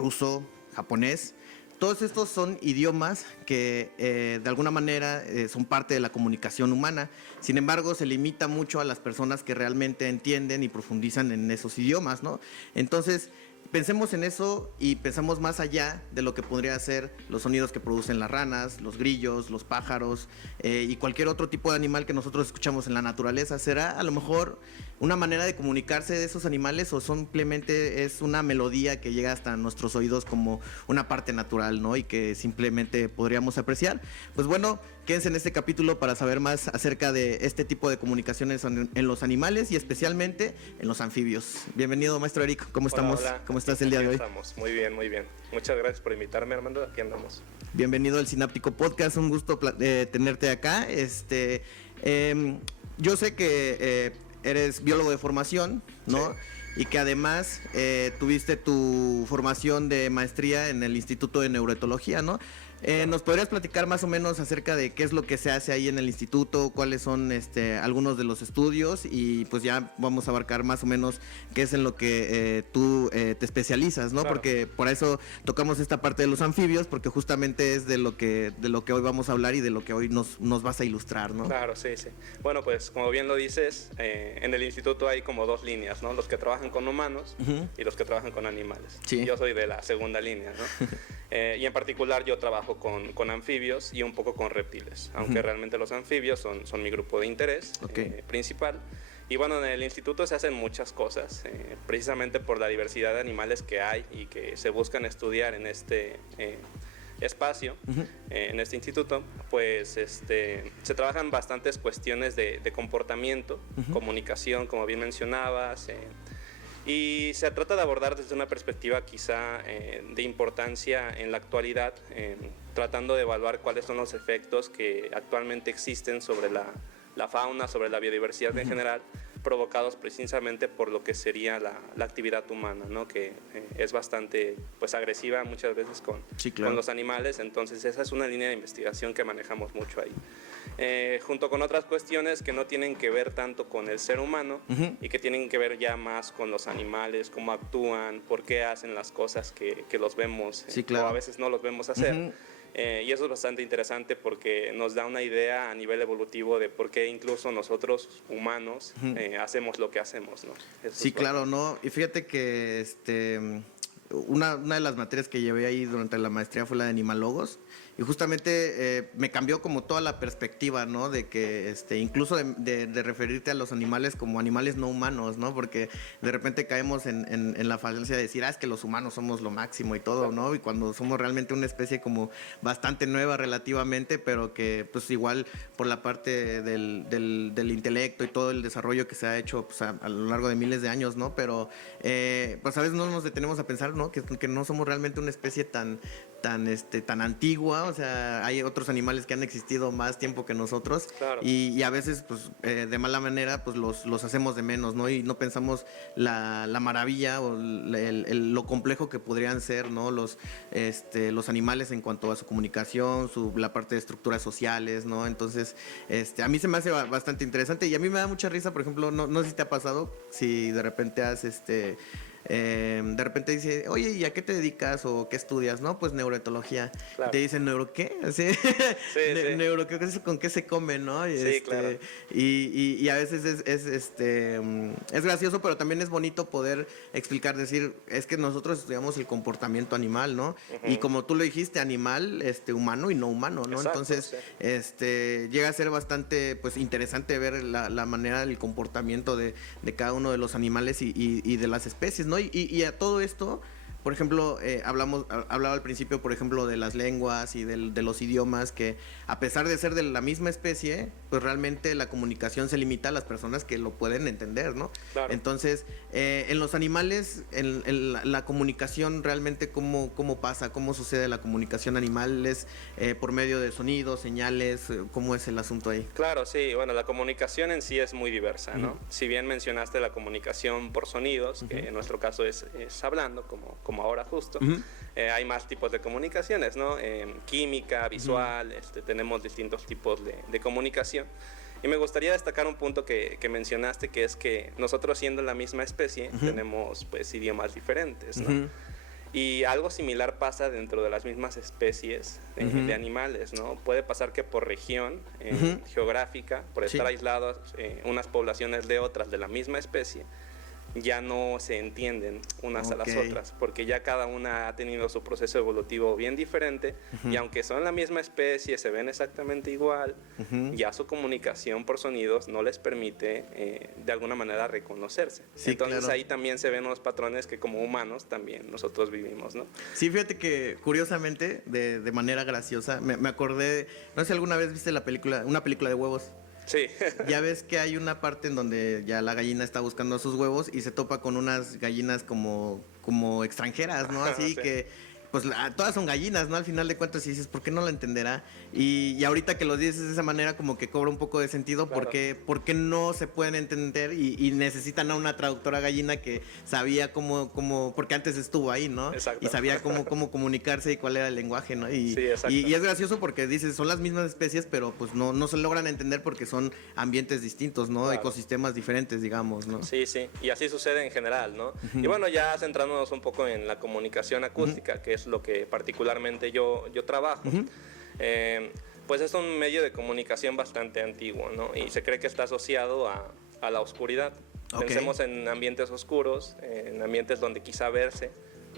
ruso, japonés. Todos estos son idiomas que de alguna manera son parte de la comunicación humana. Sin embargo, se limita mucho a las personas que realmente entienden y profundizan en esos idiomas, ¿no? Entonces, pensemos en eso y pensamos más allá de lo que podría ser los sonidos que producen las ranas, los grillos, los pájaros y cualquier otro tipo de animal que nosotros escuchamos en la naturaleza. ¿Será a lo mejor una manera de comunicarse de esos animales o simplemente es una melodía que llega hasta nuestros oídos como una parte natural, ¿no? Y que simplemente podríamos apreciar? Pues bueno, quédense en este capítulo para saber más acerca de este tipo de comunicaciones en los animales y especialmente en los anfibios. Bienvenido, maestro Eric, ¿cómo estamos? Hola. ¿Cómo estás el día de hoy? Estamos muy bien, muy bien. Muchas gracias por invitarme, Armando. Aquí andamos. Bienvenido al Sináptico Podcast, un gusto tenerte acá. Yo sé que eres biólogo de formación, ¿no? Sí. Y que además tuviste tu formación de maestría en el Instituto de Neuroetología, ¿no? ¿Nos podrías platicar más o menos acerca de qué es lo que se hace ahí en el instituto, cuáles son algunos de los estudios y pues ya vamos a abarcar más o menos qué es en lo que tú te especializas, ¿no? Claro. Porque por eso tocamos esta parte de los anfibios, porque justamente es de lo que hoy vamos a hablar y de lo que hoy nos vas a ilustrar, ¿no? Claro, sí, sí. Bueno, pues como bien lo dices, en el instituto hay como dos líneas, ¿no? Los que trabajan con humanos y los que trabajan con animales. Sí. Yo soy de la segunda línea, ¿no? Y en particular yo trabajo con anfibios y un poco con reptiles, aunque realmente los anfibios son mi grupo de interés principal. Y bueno, en el instituto se hacen muchas cosas, precisamente por la diversidad de animales que hay y que se buscan estudiar en este espacio, en este instituto, pues se trabajan bastantes cuestiones de comportamiento, comunicación, como bien mencionabas, y se trata de abordar desde una perspectiva quizá de importancia en la actualidad, tratando de evaluar cuáles son los efectos que actualmente existen sobre la fauna, sobre la biodiversidad en general, provocados precisamente por lo que sería la actividad humana, ¿no? Que es bastante pues agresiva muchas veces con los animales. Entonces esa es una línea de investigación que manejamos mucho ahí. Junto con otras cuestiones que no tienen que ver tanto con el ser humano y que tienen que ver ya más con los animales, cómo actúan, por qué hacen las cosas que los vemos o a veces no los vemos hacer. Y eso es bastante interesante porque nos da una idea a nivel evolutivo de por qué incluso nosotros humanos hacemos lo que hacemos, ¿no? Sí, claro, ¿no? Y fíjate que una de las materias que llevé ahí durante la maestría fue la de animalogos. Y justamente me cambió como toda la perspectiva, ¿no? De que incluso de referirte a los animales como animales no humanos, ¿no? Porque de repente caemos en la falacia de decir, es que los humanos somos lo máximo y todo, ¿no? Y cuando somos realmente una especie como bastante nueva relativamente, pero que pues igual por la parte del intelecto y todo el desarrollo que se ha hecho pues, a lo largo de miles de años, ¿no? Pero pues a veces no nos detenemos a pensar, ¿no? Que no somos realmente una especie tan antigua, o sea, hay otros animales que han existido más tiempo que nosotros y a veces, pues, de mala manera, pues los hacemos de menos, ¿no? Y no pensamos la maravilla o lo complejo que podrían ser, ¿no? Los animales en cuanto a su comunicación, la parte de estructuras sociales, ¿no? Entonces, a mí se me hace bastante interesante y a mí me da mucha risa, por ejemplo, no sé si te ha pasado, si de repente has, de repente dice, oye, ¿y a qué te dedicas o qué estudias? No, pues neuroetología. Te dicen, ¿neuro qué? ¿Sí? Sí. Neuro, ¿con qué se come, no? Sí, claro. Y a veces es gracioso, pero también es bonito poder explicar, decir, es que nosotros estudiamos el comportamiento animal, ¿no? Y como tú lo dijiste, animal, humano y no humano, ¿no? Exacto, entonces, llega a ser bastante, pues, interesante ver la manera del comportamiento de cada uno de los animales y de las especies, ¿no? Y a todo esto, por ejemplo, hablaba al principio, por ejemplo, de las lenguas y de los idiomas, que a pesar de ser de la misma especie, pues realmente la comunicación se limita a las personas que lo pueden entender, ¿no? Claro. Entonces, en los animales, en la comunicación realmente, ¿cómo pasa? ¿Cómo sucede la comunicación animal? ¿Es por medio de sonidos, señales? ¿Cómo es el asunto ahí? Claro, sí. Bueno, la comunicación en sí es muy diversa, ¿no? Si bien mencionaste la comunicación por sonidos, que en nuestro caso es hablando, como ahora justo, hay más tipos de comunicaciones, ¿no? Química, visual, tenemos distintos tipos de comunicación. Y me gustaría destacar un punto que mencionaste, que es que nosotros siendo la misma especie tenemos pues idiomas diferentes, ¿no? Y algo similar pasa dentro de las mismas especies de animales, ¿no? Puede pasar que por región geográfica, por estar aisladas unas poblaciones de otras de la misma especie, ya no se entienden unas a las otras, porque ya cada una ha tenido su proceso evolutivo bien diferente, y aunque son la misma especie, se ven exactamente igual, ya su comunicación por sonidos no les permite de alguna manera reconocerse. Sí, entonces ahí también se ven unos patrones que como humanos también nosotros vivimos, ¿no? Sí, fíjate que curiosamente, de manera graciosa, me acordé, no sé si alguna vez viste una película de huevos. Sí. Ya ves que hay una parte en donde ya la gallina está buscando sus huevos y se topa con unas gallinas como extranjeras, ¿no? Así que pues todas son gallinas, ¿no? Al final de cuentas, y dices, ¿por qué no la entenderá? Y ahorita que lo dices de esa manera, como que cobra un poco de sentido, ¿por qué no se pueden entender y necesitan a una traductora gallina que sabía cómo porque antes estuvo ahí, ¿no? Exacto. Y sabía cómo comunicarse y cuál era el lenguaje, ¿no? Sí, y es gracioso porque dices, son las mismas especies, pero pues no se logran entender porque son ambientes distintos, ¿no? Claro. Ecosistemas diferentes, digamos, ¿no? Sí, y así sucede en general, ¿no? Y bueno, ya centrándonos un poco en la comunicación acústica, que es lo que particularmente yo trabajo, pues es un medio de comunicación bastante antiguo, ¿no? Y se cree que está asociado a la oscuridad. Pensemos en ambientes oscuros, en ambientes donde quizá verse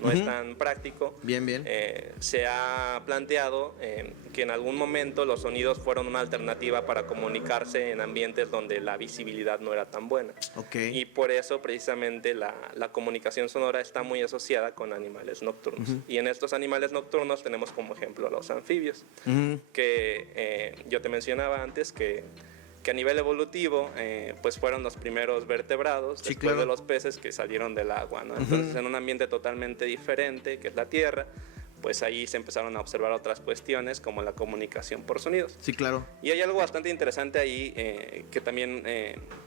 no es tan práctico. Bien. Se ha planteado que en algún momento los sonidos fueron una alternativa para comunicarse en ambientes donde la visibilidad no era tan buena. Y por eso precisamente la comunicación sonora está muy asociada con animales nocturnos. Y en estos animales nocturnos tenemos como ejemplo a los anfibios, que yo te mencionaba antes que a nivel evolutivo pues fueron los primeros vertebrados después de los peces que salieron del agua, ¿no? Entonces en un ambiente totalmente diferente que es la tierra, pues ahí se empezaron a observar otras cuestiones como la comunicación por sonidos. Sí, claro. Y hay algo bastante interesante ahí que también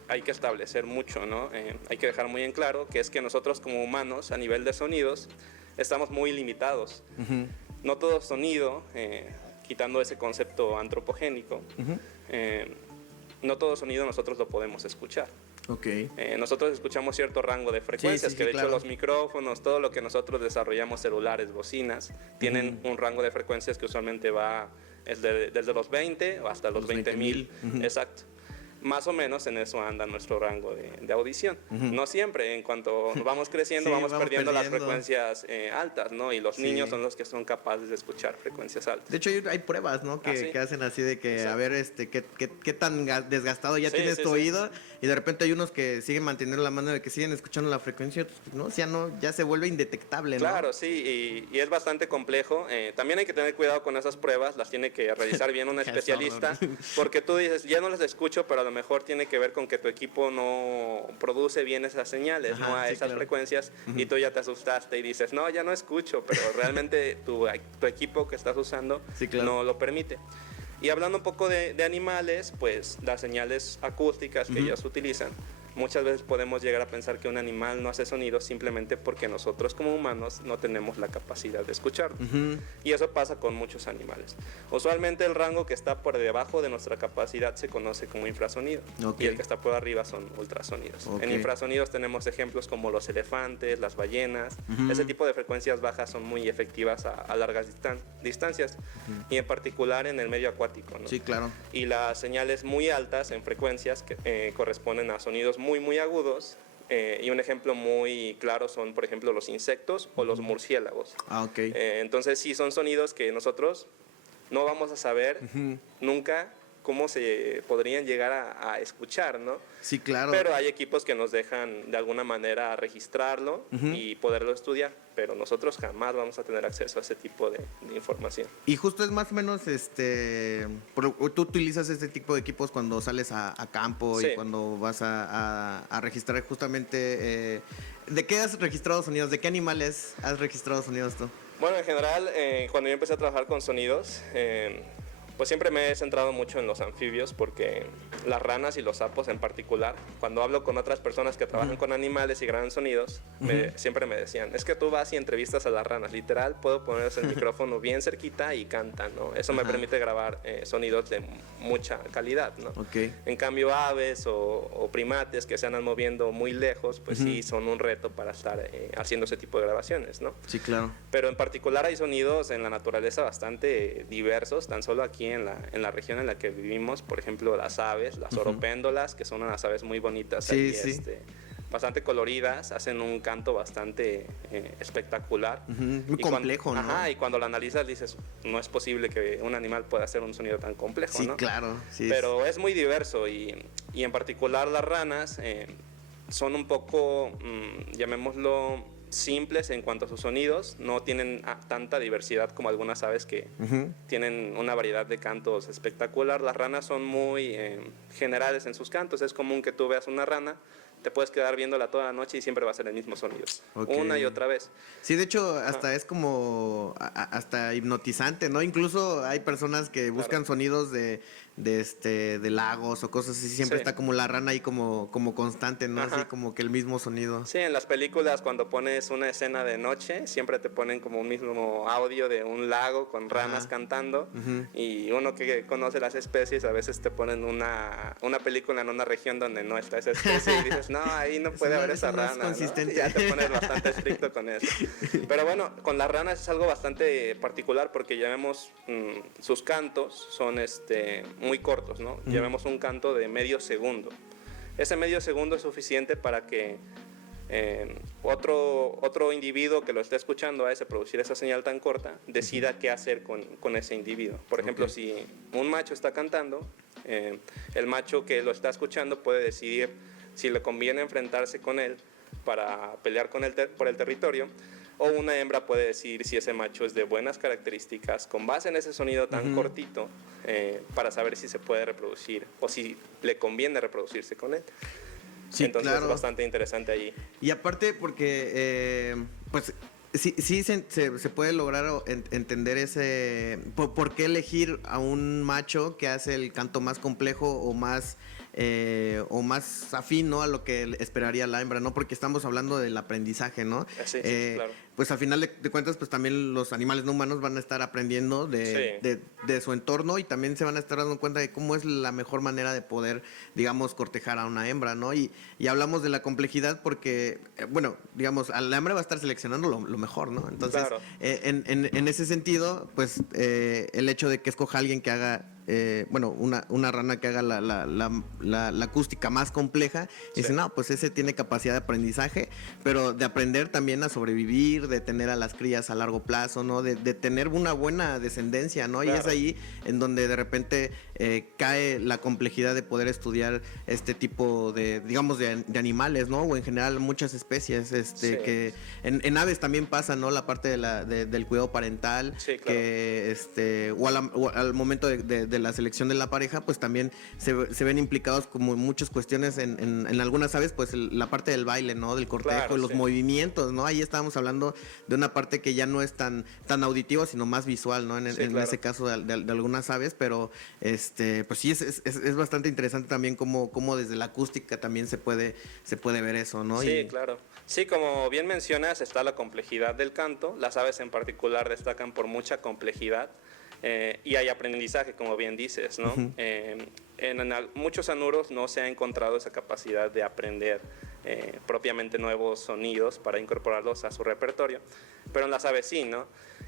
hay que establecer mucho, ¿no? Hay que dejar muy en claro que es que nosotros como humanos a nivel de sonidos estamos muy limitados. No todo sonido, quitando ese concepto antropogénico, no todo sonido nosotros lo podemos escuchar. Nosotros escuchamos cierto rango de frecuencias, que de hecho los micrófonos, todo lo que nosotros desarrollamos, celulares, bocinas, tienen un rango de frecuencias que usualmente va desde los 20 hasta los 20.000. Exacto. Más o menos en eso anda nuestro rango de audición. No siempre, en cuanto vamos creciendo, vamos perdiendo las frecuencias altas, ¿no? Y los niños son los que son capaces de escuchar frecuencias altas. De hecho, hay pruebas, ¿no? Que hacen así de que, a ver, qué tan desgastado ya tienes tu oído, y de repente hay unos que siguen manteniendo la mano de que siguen escuchando la frecuencia, ¿no? Ya se vuelve indetectable, ¿no? Claro, sí, y es bastante complejo. También hay que tener cuidado con esas pruebas, las tiene que realizar bien un especialista, porque tú dices, ya no las escucho, pero a lo mejor tiene que ver con que tu equipo no produce bien esas señales, ¿no? A esas frecuencias, y tú ya te asustaste y dices, no, ya no escucho, pero realmente tu equipo que estás usando no lo permite. Y hablando un poco de animales, pues las señales acústicas que ellos utilizan, muchas veces podemos llegar a pensar que un animal no hace sonidos simplemente porque nosotros como humanos no tenemos la capacidad de escucharlo. Y eso pasa con muchos animales. Usualmente el rango que está por debajo de nuestra capacidad se conoce como infrasonido, y el que está por arriba son ultrasonidos. En infrasonidos tenemos ejemplos como los elefantes, las ballenas. Ese tipo de frecuencias bajas son muy efectivas a largas distancias, y en particular en el medio acuático, ¿no? Sí, claro. Y las señales muy altas en frecuencias que corresponden a sonidos muy agudos, y un ejemplo muy claro son, por ejemplo, los insectos o los murciélagos. Entonces sí, son sonidos que nosotros no vamos a saber nunca cómo se podrían llegar a escuchar, ¿no? Sí, claro. Pero hay equipos que nos dejan de alguna manera registrarlo y poderlo estudiar, pero nosotros jamás vamos a tener acceso a ese tipo de información. Y justo es más o menos, tú utilizas este tipo de equipos cuando sales a campo y cuando vas a registrar justamente, ¿de qué has registrado sonidos? ¿De qué animales has registrado sonidos tú? Bueno, en general, cuando yo empecé a trabajar con sonidos, Pues siempre me he centrado mucho en los anfibios porque las ranas y los sapos en particular, cuando hablo con otras personas que trabajan con animales y graban sonidos, siempre me decían, es que tú vas y entrevistas a las ranas, literal, puedo ponerles el micrófono bien cerquita y cantan, ¿no? Eso me permite grabar sonidos de mucha calidad, ¿no? En cambio, aves o primates que se andan moviendo muy lejos, pues sí son un reto para estar haciendo ese tipo de grabaciones, ¿no? Sí, claro. Pero en particular hay sonidos en la naturaleza bastante diversos, tan solo aquí en la región en la que vivimos, por ejemplo, las aves, las oropéndolas, que son unas aves muy bonitas, bastante coloridas, hacen un canto bastante espectacular. Muy complejo, ¿no? Y cuando lo analizas dices, no es posible que un animal pueda hacer un sonido tan complejo, ¿no? Sí, claro. Sí, pero es muy diverso y en particular las ranas son un poco, llamémoslo, simples en cuanto a sus sonidos, no tienen tanta diversidad como algunas aves que tienen una variedad de cantos espectacular. Las ranas son muy generales en sus cantos, es común que tú veas una rana, te puedes quedar viéndola toda la noche y siempre va a ser el mismo sonido, una y otra vez. Sí, de hecho, hasta es como hasta hipnotizante, ¿no? Incluso hay personas que buscan sonidos de lagos o cosas así, siempre está como la rana ahí como constante, ¿no? Así como que el mismo sonido. Sí, en las películas cuando pones una escena de noche, siempre te ponen como un mismo audio de un lago con ranas cantando, y uno que conoce las especies, a veces te ponen una película en una región donde no está esa especie y dices, no, ahí no puede haber esa rana, ¿no? Ya te pones bastante estricto con eso. Pero bueno, con las ranas es algo bastante particular porque ya vemos sus cantos son muy cortos, ¿no? Llevemos un canto de medio segundo. Ese medio segundo es suficiente para que otro individuo que lo esté escuchando a ese producir esa señal tan corta decida qué hacer con ese individuo. Por ejemplo, si un macho está cantando, el macho que lo está escuchando puede decidir si le conviene enfrentarse con él para pelear por el territorio, o una hembra puede decir si ese macho es de buenas características con base en ese sonido tan cortito, para saber si se puede reproducir o si le conviene reproducirse con él. Sí, entonces es bastante interesante allí. Y aparte porque pues sí se puede lograr entender ese por qué elegir a un macho que hace el canto más complejo o más afín, ¿no?, a lo que esperaría la hembra, ¿no? Porque estamos hablando del aprendizaje, ¿no? Sí, claro. Pues al final de cuentas, pues también los animales no humanos van a estar aprendiendo de su entorno, y también se van a estar dando cuenta de cómo es la mejor manera de poder, digamos, cortejar a una hembra, ¿no? Y hablamos de la complejidad porque, bueno, digamos, a la hembra va a estar seleccionando lo mejor, ¿no? Entonces, claro, en ese sentido, pues el hecho de que escoja a alguien que haga una rana que haga la acústica más compleja, dice, no, pues ese tiene capacidad de aprendizaje, pero de aprender también a sobrevivir, de tener a las crías a largo plazo, ¿no? De tener una buena descendencia, ¿no? Claro. Y es ahí en donde de repente cae la complejidad de poder estudiar este tipo de, digamos, de animales, ¿no? O en general muchas especies, que en aves también pasa, ¿no? La parte del cuidado parental, claro, que o al momento de la selección de la pareja, pues también se ven implicados como muchas cuestiones en algunas aves, pues la parte del baile, ¿no? Del cortejo, claro, los movimientos, ¿no? Ahí estábamos hablando de una parte que ya no es tan auditiva, sino más visual, ¿no? En ese caso de algunas aves, pero pues sí es bastante interesante también cómo desde la acústica también se puede ver eso, ¿no? Sí, claro. Sí, como bien mencionas, está la complejidad del canto. Las aves en particular destacan por mucha complejidad. Y hay aprendizaje, como bien dices, ¿no? En muchos anuros no se ha encontrado esa capacidad de aprender propiamente nuevos sonidos para incorporarlos a su repertorio, pero en las aves sí, ¿no?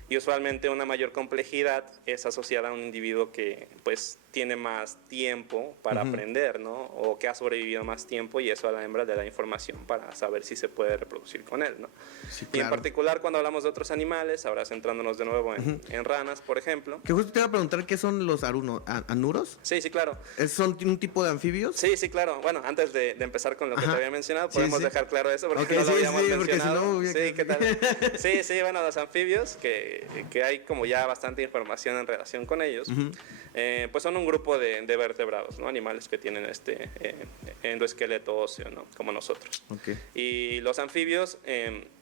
Y usualmente una mayor complejidad es asociada a un individuo que pues tiene más tiempo para aprender, ¿no? O que ha sobrevivido más tiempo, y eso a la hembra le da información para saber si se puede reproducir con él, ¿no? Sí, claro. Y en particular cuando hablamos de otros animales, ahora centrándonos de nuevo en ranas, por ejemplo. Que justo te iba a preguntar, ¿qué son los anuros? Sí, claro. ¿Son un tipo de anfibios? Sí, claro. Bueno, antes de empezar con lo que te había mencionado, podemos dejar claro eso porque no lo habíamos mencionado. Porque si no, ¿qué tal? Sí, bueno, los anfibios, que que hay como ya bastante información en relación con ellos, pues son un grupo de vertebrados, ¿no? Animales que tienen este endoesqueleto óseo, ¿no? Como nosotros. Okay. Y los anfibios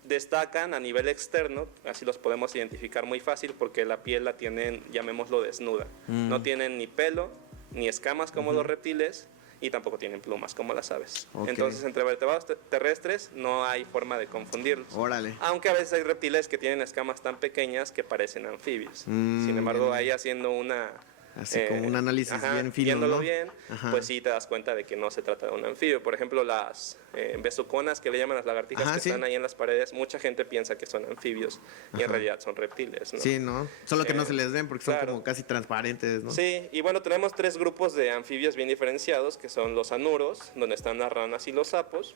destacan a nivel externo, así los podemos identificar muy fácil porque la piel la tienen, llamémoslo, desnuda. No tienen ni pelo, ni escamas como los reptiles, y tampoco tienen plumas como las aves. Okay. Entonces, entre vertebrados terrestres no hay forma de confundirlos. Órale. Aunque a veces hay reptiles que tienen escamas tan pequeñas que parecen anfibios. Sin embargo, ahí haciendo una... Así como un análisis bien fino, viéndolo ¿no? bien, pues sí te das cuenta de que no se trata de un anfibio. Por ejemplo, las besuconas, que le llaman las lagartijas que están ahí en las paredes, mucha gente piensa que son anfibios y en realidad son reptiles, ¿no? Sí, ¿no? Solo que no se les ven porque son como casi transparentes, ¿no? Sí, y bueno, tenemos 3 grupos de anfibios bien diferenciados, que son los anuros, donde están las ranas y los sapos.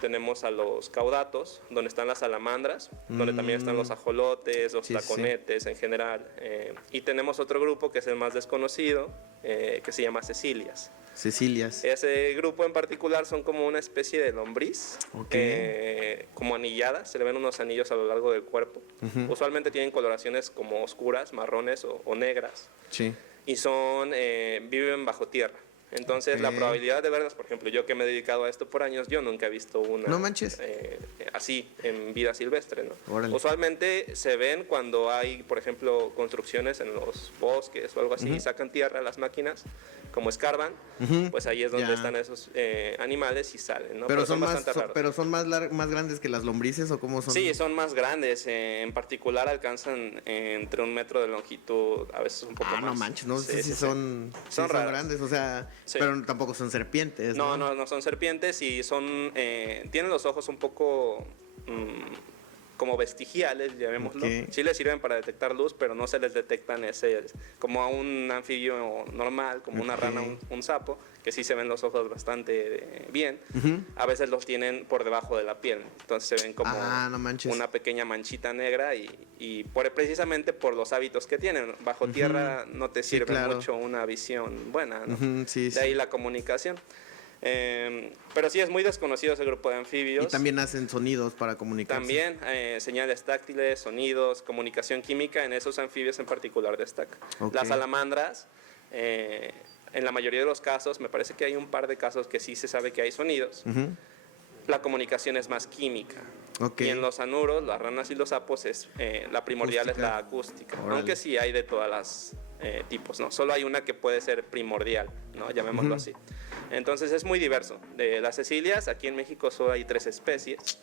Tenemos a los caudatos, donde están las salamandras, donde también están los ajolotes, los tlaconetes en general. Y tenemos otro grupo que es el más desconocido, que se llama cecilias. Cecilias. Ese grupo en particular son como una especie de lombriz, como anilladas, se le ven unos anillos a lo largo del cuerpo. Usualmente tienen coloraciones como oscuras, marrones o negras. Sí. Y viven bajo tierra. Entonces la probabilidad de verlas, por ejemplo, yo que me he dedicado a esto por años, yo nunca he visto una... No manches. Así, en vida silvestre, ¿no? Órale. Usualmente se ven cuando hay, por ejemplo, construcciones en los bosques o algo así, y sacan tierra a las máquinas, como escarban, pues ahí es donde están esos animales y salen, ¿no? Pero son bastante raros. ¿Pero son más grandes que las lombrices o cómo son? Sí, son más grandes. En particular alcanzan entre 1 metro de longitud, a veces un poco más. No manches, no sé si son grandes, o sea, pero tampoco son serpientes, ¿no? No son serpientes y tienen los ojos un poco como vestigiales, llamémoslo. Sí les sirven para detectar luz, pero no se les detectan como a un anfibio normal, como una rana, un sapo, que sí se ven los ojos bastante bien. A veces los tienen por debajo de la piel, entonces se ven como una pequeña manchita negra y precisamente por los hábitos que tienen. Bajo tierra no te sirve mucho una visión buena, ¿no? De ahí la comunicación. Pero sí es muy desconocido ese grupo de anfibios. Y también hacen sonidos para comunicarse. También señales táctiles, sonidos, comunicación química en esos anfibios en particular destaca. Las salamandras, en la mayoría de los casos, me parece que hay un par de casos que sí se sabe que hay sonidos. La comunicamunicación es más química. Y en los anuros, las ranas y los sapos, la primordial es la acústica. Aunque sí hay de todas las tipos, ¿no? Solo hay una que puede ser primordial, ¿no? Llamémoslo así. Entonces es muy diverso. De las cecilias, aquí en México solo hay 3 especies.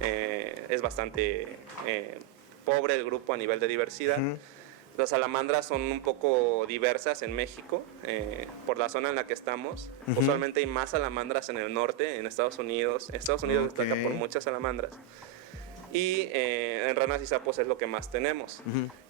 Es bastante pobre el grupo a nivel de diversidad. Las salamandras son un poco diversas en México, por la zona en la que estamos. Usualmente hay más salamandras en el norte, en Estados Unidos. En Estados Unidos destaca por muchas salamandras. Y en ranas y sapos es lo que más tenemos.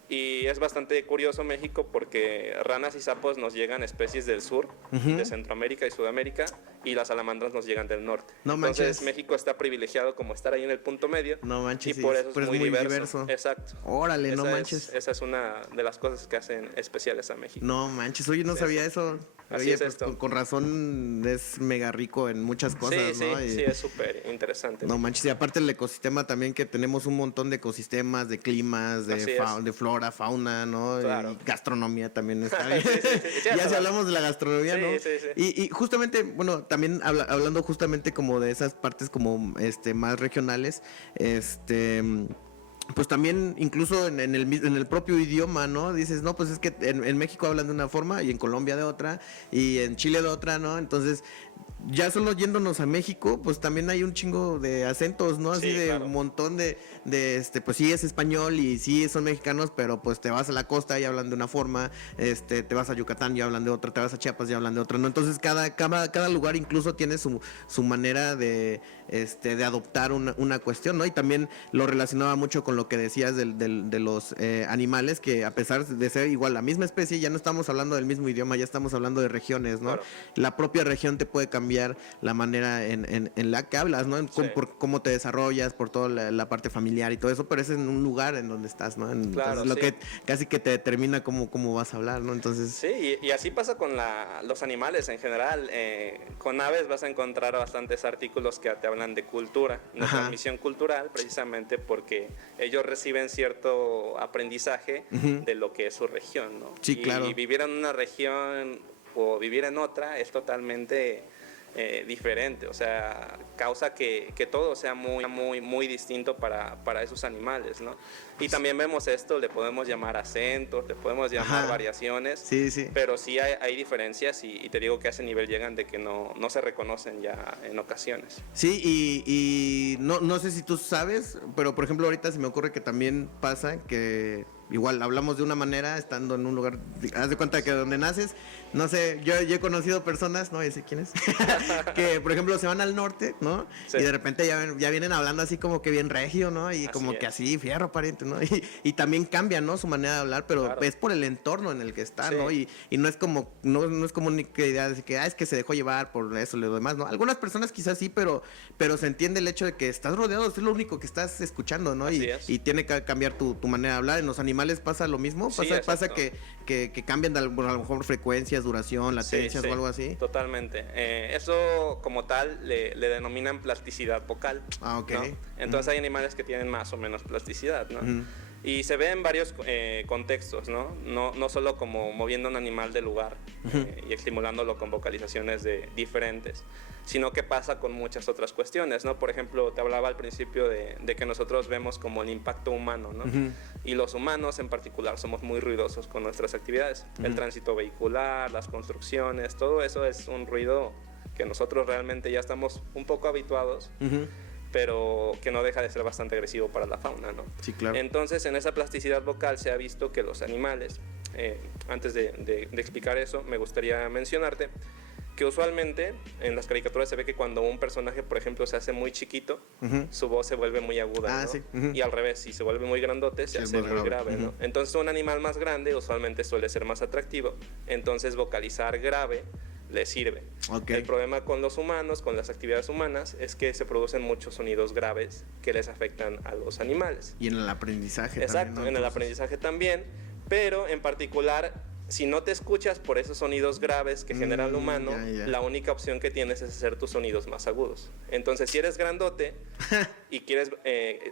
Y es bastante curioso México porque ranas y sapos nos llegan especies del sur, de Centroamérica y Sudamérica, y las salamandras nos llegan del norte. Entonces México está privilegiado como estar ahí en el punto medio. Y por eso es muy diverso. Exacto. Órale, no manches. Esa es una de las cosas que hacen especiales a México. No manches, oye, no sabía eso. Así es esto. Con razón es mega rico en muchas cosas, ¿no? Sí, es súper interesante. No manches, y aparte el ecosistema también, que tenemos un montón de ecosistemas, de climas, de flora, fauna, ¿no? Claro. Y gastronomía también está bien. Ya si hablamos de la gastronomía, ¿no? Y justamente, bueno, también hablando justamente como de esas partes como más regionales, pues también incluso en el propio idioma, ¿no? Dices, no, pues es que en México hablan de una forma y en Colombia de otra y en Chile de otra, ¿no? Entonces, ya solo yéndonos a México, pues también hay un chingo de acentos, ¿no? Así un montón de pues sí es español y sí son mexicanos, pero pues te vas a la costa y hablan de una forma, te vas a Yucatán y hablan de otra, te vas a Chiapas y hablan de otra, ¿no? Entonces cada lugar incluso tiene su manera de adoptar una cuestión, ¿no? Y también lo relacionaba mucho con lo que decías de los animales, que a pesar de ser igual la misma especie, ya no estamos hablando del mismo idioma, ya estamos hablando de regiones, ¿no? Claro. La propia región te puede cambiar la manera en la que hablas, ¿no? Por cómo te desarrollas, por toda la parte familiar y todo eso, pero es en un lugar en donde estás, ¿no? Entonces, lo que casi que te determina cómo vas a hablar, ¿no? Entonces... Sí, y así pasa con los animales en general. Con aves vas a encontrar bastantes artículos que te hablan de cultura, de transmisión cultural, precisamente porque ellos reciben cierto aprendizaje de lo que es su región, ¿no? Sí, claro. Y vivir en una región o vivir en otra es totalmente diferente, o sea, causa que todo sea muy distinto para esos animales, ¿no? Y también vemos esto, le podemos llamar acentos, le podemos llamar variaciones, pero sí hay diferencias y te digo que a ese nivel llegan de que no se reconocen ya en ocasiones. Sí, y no sé si tú sabes, pero por ejemplo ahorita se me ocurre que también pasa que igual hablamos de una manera estando en un lugar, haz de cuenta que donde naces, no sé, yo he conocido personas, no voy a decir quiénes, que por ejemplo se van al norte, ¿no? Sí. Y de repente ya vienen hablando así como que bien regio, ¿no? Y así como que así, fierro pariente, ¿no? Y también cambia, ¿no? Su manera de hablar, pero claro, es por el entorno en el que está, ¿no? Y no es como, no es como una idea de que, es que se dejó llevar por eso y lo demás, ¿no? Algunas personas quizás sí, pero se entiende el hecho de que estás rodeado, es lo único que estás escuchando, ¿no? Y tiene que cambiar tu manera de hablar. En los animales pasa lo mismo, pasa que cambian a lo mejor frecuencias, duración, latencias o algo así. Totalmente. Eso como tal le denominan plasticidad vocal. Ok. ¿no? Entonces hay animales que tienen más o menos plasticidad, ¿no? Y se ve en varios contextos, ¿no? No solo como moviendo a un animal de lugar y estimulándolo con vocalizaciones diferentes, sino que pasa con muchas otras cuestiones, ¿no? Por ejemplo, te hablaba al principio de que nosotros vemos como el impacto humano, ¿no? Y los humanos en particular somos muy ruidosos con nuestras actividades. El tránsito vehicular, las construcciones, todo eso es un ruido que nosotros realmente ya estamos un poco habituados, pero que no deja de ser bastante agresivo para la fauna, ¿no? Sí, claro. Entonces, en esa plasticidad vocal se ha visto que los animales, antes de explicar eso, me gustaría mencionarte que usualmente en las caricaturas se ve que cuando un personaje, por ejemplo, se hace muy chiquito, su voz se vuelve muy aguda, ¿no? Sí. Y al revés, si se vuelve muy grandote, se hace muy grave, ¿no? Entonces, un animal más grande usualmente suele ser más atractivo, entonces vocalizar grave le sirve. El problema con los humanos, con las actividades humanas, es que se producen muchos sonidos graves que les afectan a los animales. Y en el aprendizaje también, ¿no? Exacto, en el aprendizaje también, pero en particular, si no te escuchas por esos sonidos graves que genera el humano, la única opción que tienes es hacer tus sonidos más agudos. Entonces, si eres grandote y quieres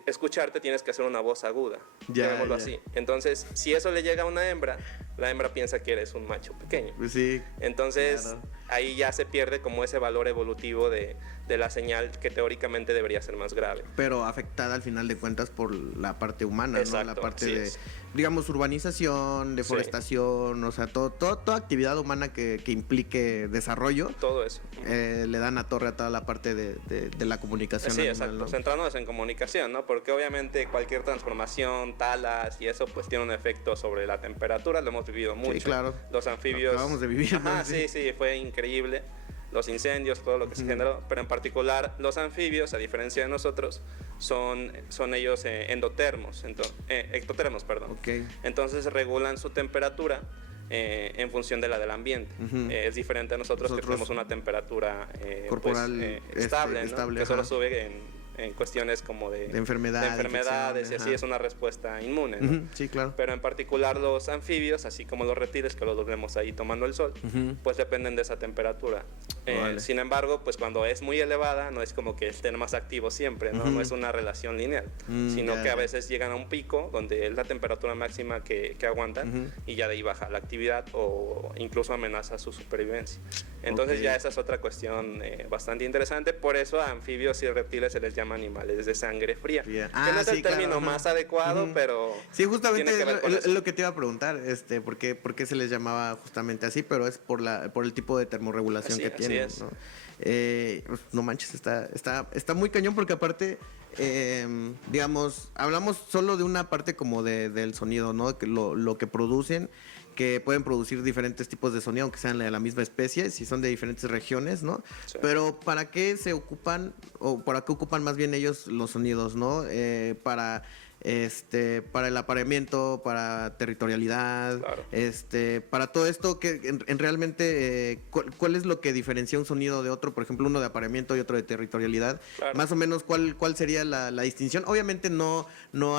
escucharte, tienes que hacer una voz aguda, llamémoslo así. Entonces, si eso le llega a una hembra, la hembra piensa que eres un macho pequeño. Sí. Entonces, ahí ya se pierde como ese valor evolutivo de la señal que teóricamente debería ser más grave. Pero afectada al final de cuentas por la parte humana, exacto, ¿no? La parte de, digamos, urbanización, deforestación, o sea, toda actividad humana que implique desarrollo. Todo eso. Le dan a torre a toda la parte de la comunicación. Sí, animal, exacto. ¿no? Centrándonos en comunicación, ¿no? Porque obviamente cualquier transformación, talas y eso, pues tiene un efecto sobre la temperatura, lo hemos vivido mucho. Sí, claro. Los anfibios. Lo acabamos de vivir. Ajá, sí, fue increíble. Los incendios, todo lo que se generó, pero en particular los anfibios, a diferencia de nosotros, son ellos ectotermos, perdón. Entonces regulan su temperatura en función de la del ambiente. Es diferente a nosotros que tenemos una temperatura corporal pues, estable, ¿no? Que solo sube en cuestiones como de enfermedades y así es una respuesta inmune, ¿no? Sí, claro. Pero en particular los anfibios, así como los reptiles que los vemos ahí tomando el sol, pues dependen de esa temperatura. Sin embargo, pues cuando es muy elevada, no es como que estén más activos siempre, ¿no? No es una relación lineal, sino que a veces llegan a un pico donde es la temperatura máxima que aguantan y ya de ahí baja la actividad o incluso amenaza su supervivencia. Entonces ya esa es otra cuestión bastante interesante. Por eso a anfibios y reptiles se les llama animales de sangre fría. Que no es el término más adecuado, pero sí, justamente es lo que te iba a preguntar, ¿por qué se les llamaba justamente así? Pero es por el tipo de termorregulación que tienen, ¿no? No manches, está muy cañón porque aparte, digamos, hablamos solo de una parte como del sonido, ¿no? Que lo que producen, que pueden producir diferentes tipos de sonido, aunque sean de la misma especie, si son de diferentes regiones, ¿no? Sí. Pero ¿para qué se ocupan, o para qué ocupan más bien ellos los sonidos, ¿no? Para el apareamiento, para territorialidad, para todo esto que en realmente ¿cuál es lo que diferencia un sonido de otro? Por ejemplo, uno de apareamiento y otro de territorialidad. Más o menos ¿cuál sería la distinción? Obviamente no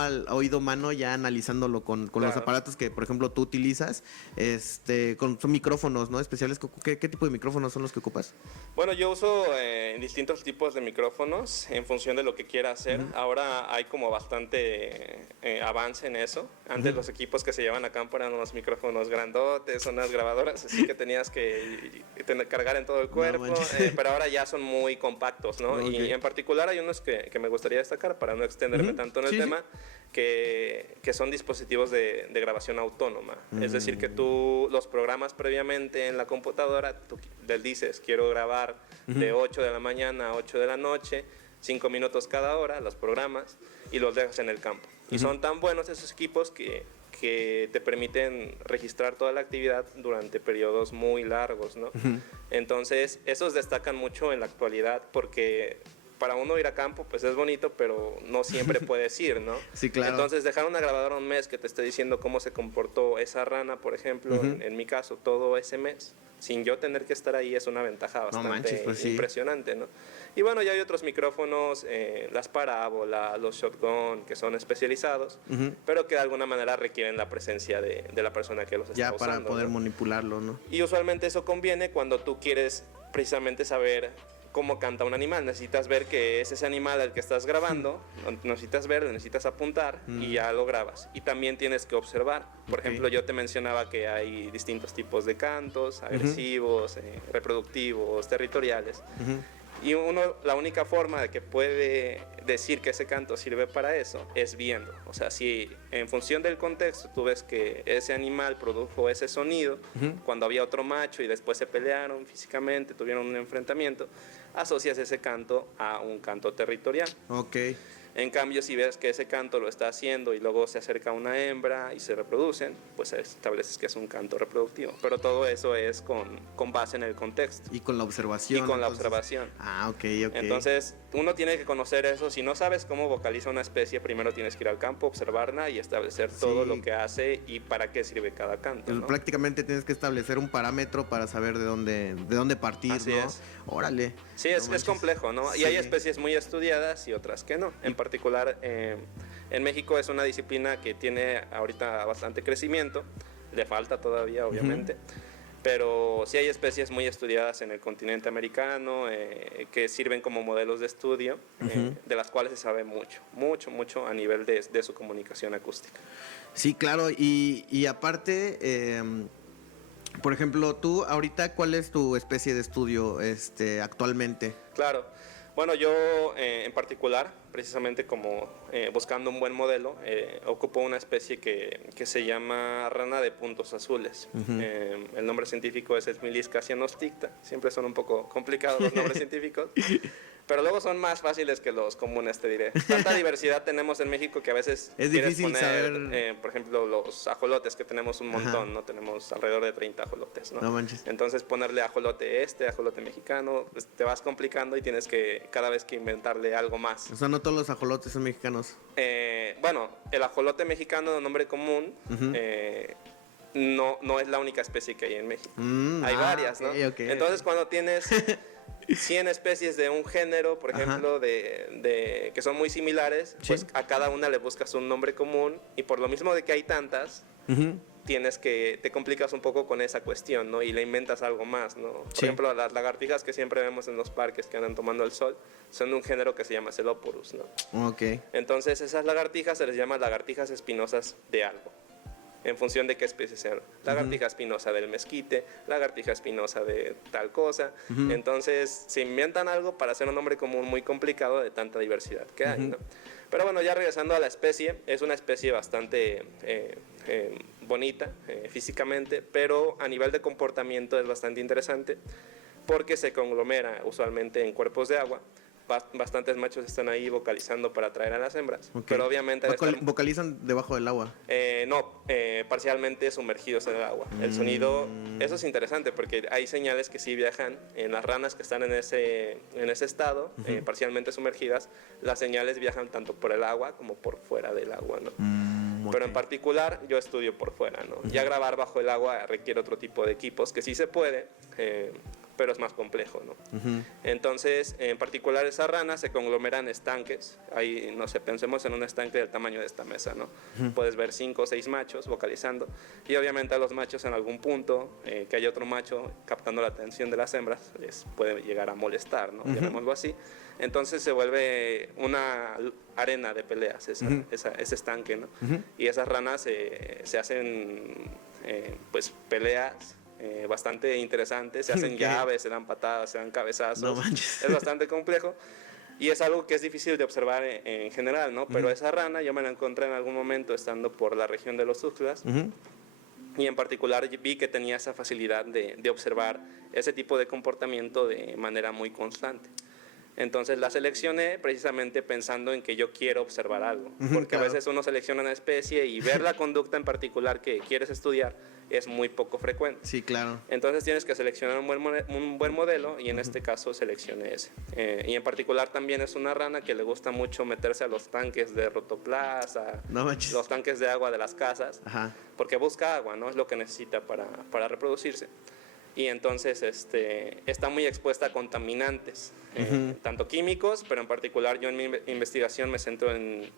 al oído humano, ya analizándolo con los aparatos que, por ejemplo, tú utilizas, son micrófonos, ¿no? Especiales. ¿Qué tipo de micrófonos son los que ocupas? Bueno, yo uso distintos tipos de micrófonos en función de lo que quiera hacer. Ahora hay como bastante avance en eso. Antes los equipos que se llevaban a campo eran unos micrófonos grandotes, unas grabadoras, así que tenías que cargar en todo el cuerpo, pero ahora ya son muy compactos, ¿no? Okay. Y en particular hay unos que me gustaría destacar, para no extenderme tanto en el tema, que son dispositivos de grabación autónoma. Es decir, que tú los programas previamente en la computadora, tú les dices, quiero grabar de 8 de la mañana a 8 de la noche, 5 minutos cada hora, los programas, y los dejas en el campo. Y son tan buenos esos equipos que te permiten registrar toda la actividad durante periodos muy largos, ¿no? Entonces, esos destacan mucho en la actualidad porque para uno ir a campo, pues es bonito, pero no siempre puedes ir, ¿no? Sí, claro. Entonces, dejar una grabadora un mes que te esté diciendo cómo se comportó esa rana, por ejemplo, en mi caso, todo ese mes, sin yo tener que estar ahí, es una ventaja bastante impresionante, ¿no? Y bueno, ya hay otros micrófonos, las parábolas, los shotgun, que son especializados, pero que de alguna manera requieren la presencia de la persona que los está usando. Ya para poder manipularlo, ¿no? Y usualmente eso conviene cuando tú quieres precisamente saber cómo canta un animal. Necesitas ver que es ese animal al que estás grabando, necesitas verlo, necesitas apuntar y ya lo grabas. Y también tienes que observar. Por ejemplo, yo te mencionaba que hay distintos tipos de cantos, agresivos, reproductivos, territoriales. Y la única forma de que puede decir que ese canto sirve para eso es viendo. O sea, si en función del contexto tú ves que ese animal produjo ese sonido cuando había otro macho y después se pelearon físicamente, tuvieron un enfrentamiento, asocias ese canto a un canto territorial. Okay. En cambio, si ves que ese canto lo está haciendo y luego se acerca a una hembra y se reproducen, pues estableces que es un canto reproductivo. Pero todo eso es con base en el contexto. Y con la observación. Y con la observación. Ah, ok. Entonces, uno tiene que conocer eso. Si no sabes cómo vocaliza una especie, primero tienes que ir al campo, observarla y establecer todo lo que hace y para qué sirve cada canto, ¿no? Prácticamente tienes que establecer un parámetro para saber de dónde partir, Así ¿no? es. Órale. Sí, es complejo, ¿no? Y hay especies muy estudiadas y otras que no. En particular, en México es una disciplina que tiene ahorita bastante crecimiento. Le falta todavía, obviamente. Pero sí hay especies muy estudiadas en el continente americano que sirven como modelos de estudio, de las cuales se sabe mucho a nivel de su comunicación acústica. Sí, claro. Y aparte, por ejemplo, tú ahorita, ¿cuál es tu especie de estudio actualmente? Claro. Bueno, yo en particular, precisamente como buscando un buen modelo, ocupo una especie que se llama rana de puntos azules. El nombre científico es Esmilisca cyanosticta. Siempre son un poco complicados los nombres científicos, pero luego son más fáciles que los comunes, te diré. Tanta diversidad tenemos en México que a veces es difícil poner, saber. Por ejemplo, los ajolotes, que tenemos un montón, ¿no? Tenemos alrededor de 30 ajolotes, ¿no? No manches. Entonces ponerle ajolote mexicano, pues te vas complicando y tienes que cada vez que inventarle algo más. O sea, no todos los ajolotes son mexicanos. Bueno, el ajolote mexicano de nombre común no es la única especie que hay en México. Hay varias, ¿no? Okay. Entonces cuando tienes 100 especies de un género, por ejemplo, que son muy similares, pues a cada una le buscas un nombre común y por lo mismo de que hay tantas, te complicas un poco con esa cuestión, ¿no? Y le inventas algo más, ¿no? Por ejemplo, las lagartijas que siempre vemos en los parques que andan tomando el sol son de un género que se llama Celoporus, ¿no? Okay. Entonces esas lagartijas se les llama lagartijas espinosas de algo, en función de qué especie sean. Lagartija espinosa del mezquite, lagartija espinosa de tal cosa. Entonces se inventan algo para hacer un nombre común muy complicado de tanta diversidad que hay, ¿no? Pero bueno, ya regresando a la especie, es una especie bastante bonita físicamente, pero a nivel de comportamiento es bastante interesante porque se conglomera usualmente en cuerpos de agua. Bastantes machos están ahí vocalizando para atraer a las hembras, pero obviamente... ¿Vocalizan debajo del agua? No, parcialmente sumergidos en el agua. El sonido, eso es interesante porque hay señales que sí viajan en las ranas que están en ese estado, parcialmente sumergidas. Las señales viajan tanto por el agua como por fuera del agua, ¿no? Pero en particular yo estudio por fuera, ¿no? Ya grabar bajo el agua requiere otro tipo de equipos que sí se puede. pero es más complejo, ¿no? Entonces, en particular esas ranas se conglomeran en estanques. Ahí, no sé, pensemos en un estanque del tamaño de esta mesa, ¿no? Puedes ver 5 o 6 machos vocalizando, y obviamente a los machos en algún punto, que haya otro macho captando la atención de las hembras, les puede llegar a molestar, ¿no? Llamémoslo así. Entonces se vuelve una arena de peleas ese estanque, ¿no? Y esas ranas se hacen pues peleas bastante interesantes, se hacen llaves, se dan patadas, se dan cabezazos. No manches. Es bastante complejo y es algo que es difícil de observar en general, ¿no? Pero esa rana yo me la encontré en algún momento estando por la región de los Tuxtlas. Y en particular vi que tenía esa facilidad de observar ese tipo de comportamiento de manera muy constante. Entonces la seleccioné precisamente pensando en que yo quiero observar algo, porque a veces uno selecciona una especie y ver la conducta en particular que quieres estudiar es muy poco frecuente. Sí, claro. Entonces tienes que seleccionar un buen modelo, y en este caso seleccioné ese. Y en particular también es una rana que le gusta mucho meterse a los tanques de rotoplas, los tanques de agua de las casas, porque busca agua, ¿no? Es lo que necesita para reproducirse. Y entonces está muy expuesta a contaminantes, tanto químicos, pero en particular yo en mi investigación me centro en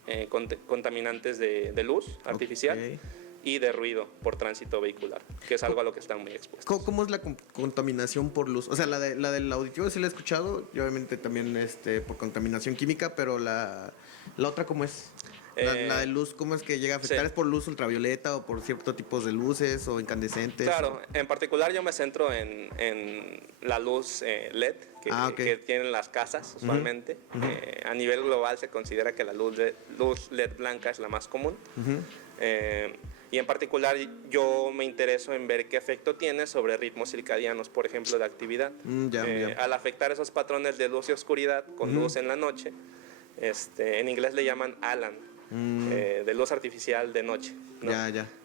contaminantes de luz artificial y de ruido por tránsito vehicular, que es algo a lo que están muy expuestos. ¿Cómo es la contaminación por luz? O sea, la del auditivo sí la he escuchado, y obviamente también por contaminación química, pero la otra, ¿cómo es? La de luz, ¿cómo es que llega a afectar? Sí. ¿Es por luz ultravioleta o por ciertos tipos de luces o incandescentes? Claro, en particular yo me centro en la luz LED que tienen las casas usualmente. A nivel global se considera que la luz LED blanca es la más común. Y en particular yo me intereso en ver qué efecto tiene sobre ritmos circadianos, por ejemplo, de actividad. Al afectar esos patrones de luz y oscuridad con luz en la noche, en inglés le llaman ALAN. De luz artificial de noche, ¿no?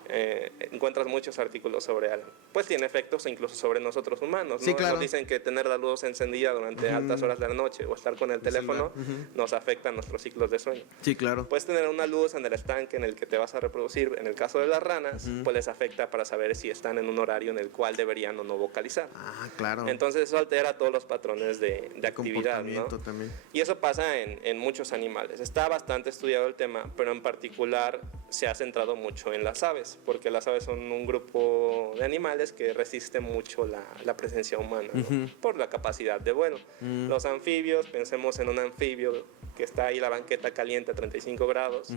Encuentras muchos artículos sobre ALAN. Pues tiene efectos incluso sobre nosotros humanos, ¿no? Sí, claro. Nos dicen que tener la luz encendida durante altas horas de la noche o estar con el teléfono nos afecta nuestros ciclos de sueño. Sí, claro. Puedes tener una luz en el estanque en el que te vas a reproducir. En el caso de las ranas, pues les afecta para saber si están en un horario en el cual deberían o no vocalizar. Claro. Entonces eso altera todos los patrones de actividad, ¿no? También. Y eso pasa en muchos animales. Está bastante estudiado el tema, pero en particular se ha centrado mucho en las aves, porque las aves son un grupo de animales que resisten mucho la presencia humana, ¿no? Por la capacidad de vuelo. Los anfibios, pensemos en un anfibio que está ahí la banqueta caliente a 35 grados,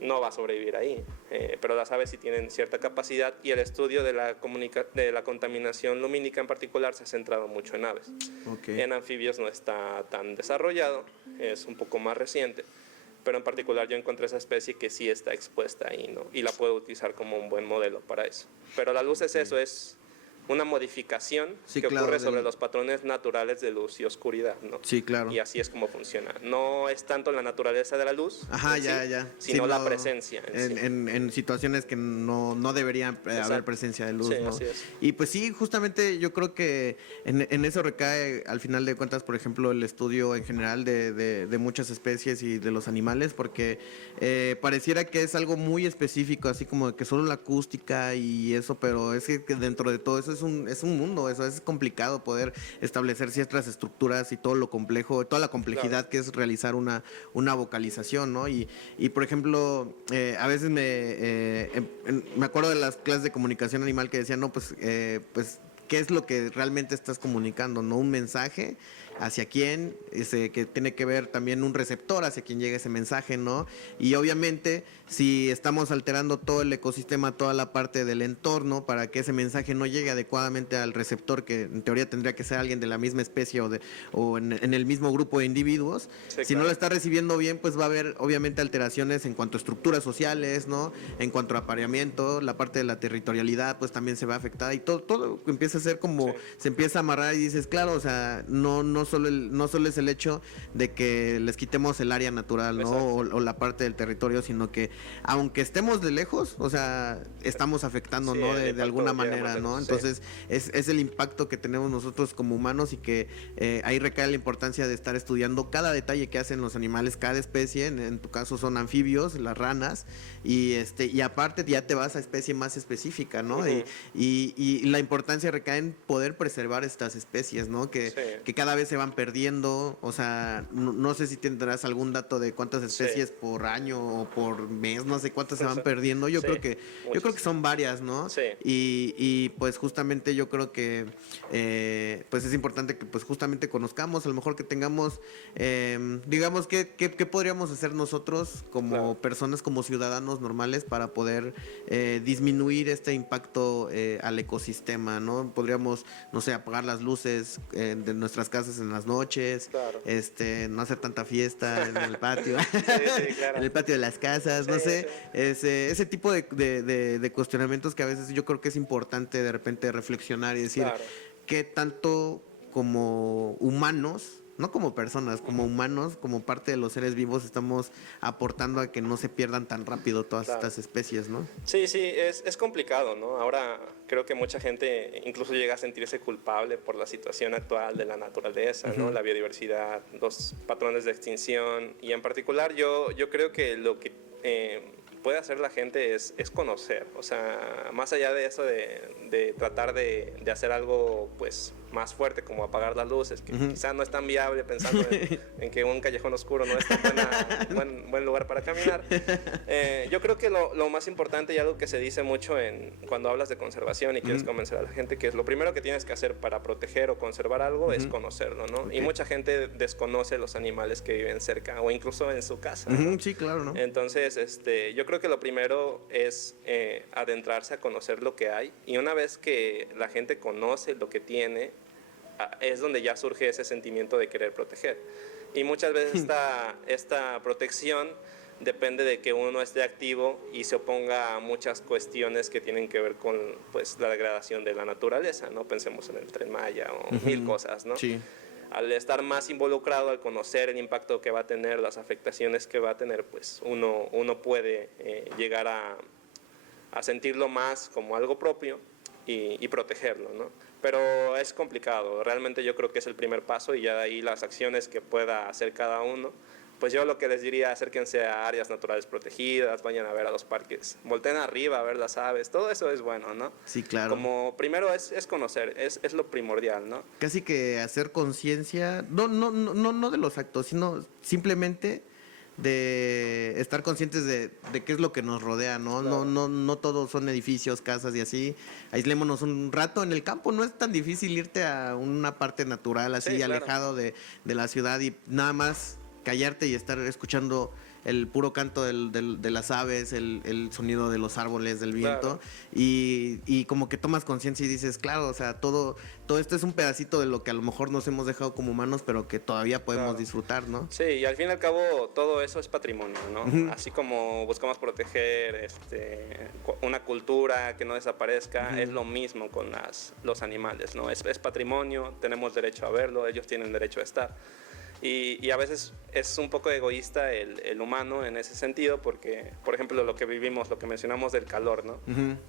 no va a sobrevivir ahí, pero las aves sí tienen cierta capacidad, y el estudio de la contaminación lumínica en particular se ha centrado mucho en aves. En anfibios no está tan desarrollado, es un poco más reciente, pero en particular yo encontré esa especie que sí está expuesta ahí, ¿no? Y la puedo utilizar como un buen modelo para eso. Pero la luz es eso, es una modificación que ocurre sobre los patrones naturales de luz y oscuridad, ¿no? Sí, claro. Y así es como funciona. No es tanto la naturaleza de la luz, sino la presencia. En situaciones que no deberían haber presencia de luz, ¿no? Así es. Y pues sí, justamente yo creo que en eso recae, al final de cuentas, por ejemplo, el estudio en general de muchas especies y de los animales, porque pareciera que es algo muy específico, así como que solo la acústica y eso, pero es que dentro de todo eso es un mundo, eso es complicado poder establecer ciertas estructuras y todo lo complejo, toda la complejidad que es realizar una vocalización, ¿no? Y por ejemplo, a veces me acuerdo de las clases de comunicación animal que decían, no, pues ¿qué es lo que realmente estás comunicando? ¿No? Un mensaje hacia quién, que tiene que ver también un receptor hacia quien llega ese mensaje, ¿no? Y obviamente si estamos alterando todo el ecosistema, toda la parte del entorno para que ese mensaje no llegue adecuadamente al receptor, que en teoría tendría que ser alguien de la misma especie o en el mismo grupo de individuos, si no lo está recibiendo bien, pues va a haber obviamente alteraciones en cuanto a estructuras sociales, ¿no? En cuanto a apareamiento, la parte de la territorialidad pues también se va afectada, y todo empieza a ser como se empieza a amarrar y dices, claro, o sea, no no solo es el hecho de que les quitemos el área natural, ¿no? O la parte del territorio, sino que aunque estemos de lejos, o sea, estamos afectando, ¿no? De alguna manera, ¿no? Entonces, es el impacto que tenemos nosotros como humanos y que ahí recae la importancia de estar estudiando cada detalle que hacen los animales, cada especie. En tu caso son anfibios, las ranas, y aparte ya te vas a especie más específica, ¿no? Y la importancia recae en poder preservar estas especies, ¿no? Que cada vez se van perdiendo. O sea, no sé si tendrás algún dato de cuántas especies por año o por mes, no sé cuántas se van perdiendo. Yo creo que son varias, ¿no? Y pues justamente yo creo que pues es importante que pues justamente conozcamos, a lo mejor que tengamos digamos qué podríamos hacer nosotros como personas, como ciudadanos normales para poder disminuir este impacto al ecosistema, ¿no? Podríamos, no sé, apagar las luces de nuestras casas en las noches, no hacer tanta fiesta en el patio, claro. En el patio de las casas, no sé, ese tipo de cuestionamientos que a veces yo creo que es importante de repente reflexionar y decir qué tanto como humanos, no como personas, como humanos, como parte de los seres vivos, estamos aportando a que no se pierdan tan rápido todas estas especies, ¿no? Sí, es complicado, ¿no? Ahora creo que mucha gente incluso llega a sentirse culpable por la situación actual de la naturaleza, ¿no? La biodiversidad, los patrones de extinción, y en particular yo creo que lo que puede hacer la gente es conocer, o sea, más allá de eso de tratar de hacer algo pues más fuerte como apagar las luces, que quizás no es tan viable pensando en que un callejón oscuro no es tan buen lugar para caminar. Yo creo que lo más importante y algo que se dice mucho cuando hablas de conservación y quieres convencer a la gente, que es lo primero que tienes que hacer para proteger o conservar algo es conocerlo, ¿no? Y mucha gente desconoce los animales que viven cerca o incluso en su casa, ¿no? Sí, claro, ¿no? Entonces, yo creo que lo primero es adentrarse a conocer lo que hay, y una vez que la gente conoce lo que tiene, es donde ya surge ese sentimiento de querer proteger. Y muchas veces esta protección depende de que uno esté activo y se oponga a muchas cuestiones que tienen que ver con pues, la degradación de la naturaleza, ¿no? Pensemos en el Tren Maya o mil cosas, ¿no? Sí. Al estar más involucrado, al conocer el impacto que va a tener, las afectaciones que va a tener, pues uno puede llegar a sentirlo más como algo propio y protegerlo, ¿no? Pero es complicado, realmente yo creo que es el primer paso, y ya de ahí las acciones que pueda hacer cada uno. Pues yo lo que les diría, acérquense a áreas naturales protegidas, vayan a ver a los parques, volteen arriba a ver las aves, todo eso es bueno, ¿no? Sí, claro. Como primero es conocer, es lo primordial, ¿no? Casi que hacer conciencia, no de los actos, sino simplemente de estar conscientes de qué es lo que nos rodea, ¿no? Claro. No todos son edificios, casas y así. Aislémonos un rato en el campo, no es tan difícil irte a una parte natural así, sí, alejado de la ciudad, y nada más callarte y estar escuchando el puro canto de las aves, el sonido de los árboles, del viento, claro. y como que tomas conciencia y dices, claro, o sea, todo esto es un pedacito de lo que a lo mejor nos hemos dejado como humanos, pero que todavía podemos disfrutar, ¿no? Sí, y al fin y al cabo todo eso es patrimonio, ¿no? Así como buscamos proteger una cultura que no desaparezca, es lo mismo con los animales, ¿no? Es patrimonio, tenemos derecho a verlo, ellos tienen derecho a estar. Y a veces es un poco egoísta el humano en ese sentido, porque, por ejemplo, lo que vivimos, lo que mencionamos del calor, ¿no?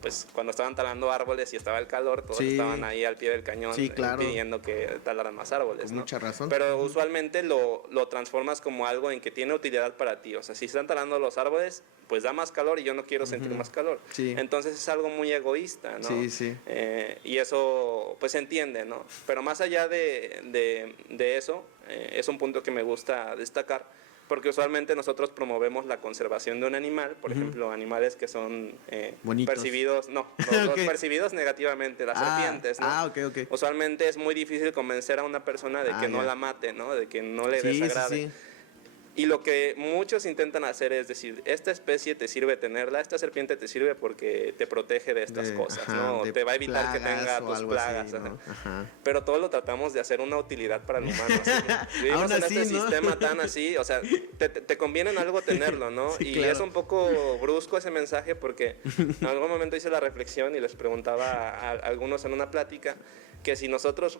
Pues cuando estaban talando árboles y estaba el calor, todos estaban ahí al pie del cañón, claro, pidiendo que talaran más árboles, ¿no? Mucha razón. Pero usualmente lo transformas como algo en que tiene utilidad para ti. O sea, si están talando los árboles, pues da más calor y yo no quiero sentir más calor. Sí. Entonces es algo muy egoísta, ¿no? Sí, sí. Y eso, pues se entiende, ¿no? Pero más allá de eso, es un punto que me gusta destacar, porque usualmente nosotros promovemos la conservación de un animal, por ejemplo, animales que son percibidos, los percibidos negativamente, las serpientes, ¿no? Okay. Usualmente es muy difícil convencer a una persona de que no la mate, ¿no? De que no le desagrade. Sí. Y lo que muchos intentan hacer es decir, esta especie te sirve tenerla, esta serpiente te sirve porque te protege de estas cosas, ¿no? Te va a evitar que tenga tus plagas. Así, ¿no? Pero todo lo tratamos de hacer una utilidad para el humano. Vivimos en este sistema tan así, o sea, te conviene en algo tenerlo, ¿no? Sí, y claro, es un poco brusco ese mensaje, porque en algún momento hice la reflexión y les preguntaba a algunos en una plática, que si nosotros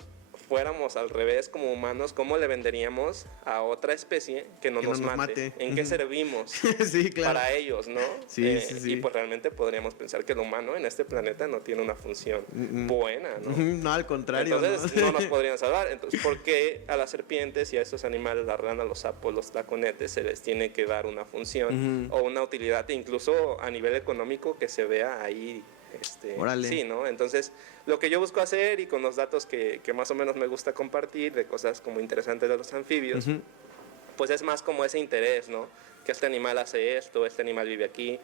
fuéramos al revés como humanos, ¿cómo le venderíamos a otra especie que no nos mate? ¿En qué servimos? Sí, claro. Para ellos, ¿no? Sí, sí. Y pues realmente podríamos pensar que el humano en este planeta no tiene una función buena, ¿no? No, al contrario. Entonces no nos podrían salvar. Entonces, ¿por qué a las serpientes y a estos animales, las ranas, los sapos, los taconetes, se les tiene que dar una función o una utilidad, incluso a nivel económico, que se vea ahí? Sí, ¿no? Entonces, lo que yo busco hacer, y con los datos que más o menos me gusta compartir de cosas como interesantes de los anfibios, pues es más como ese interés, ¿no? Que este animal hace esto, este animal vive aquí,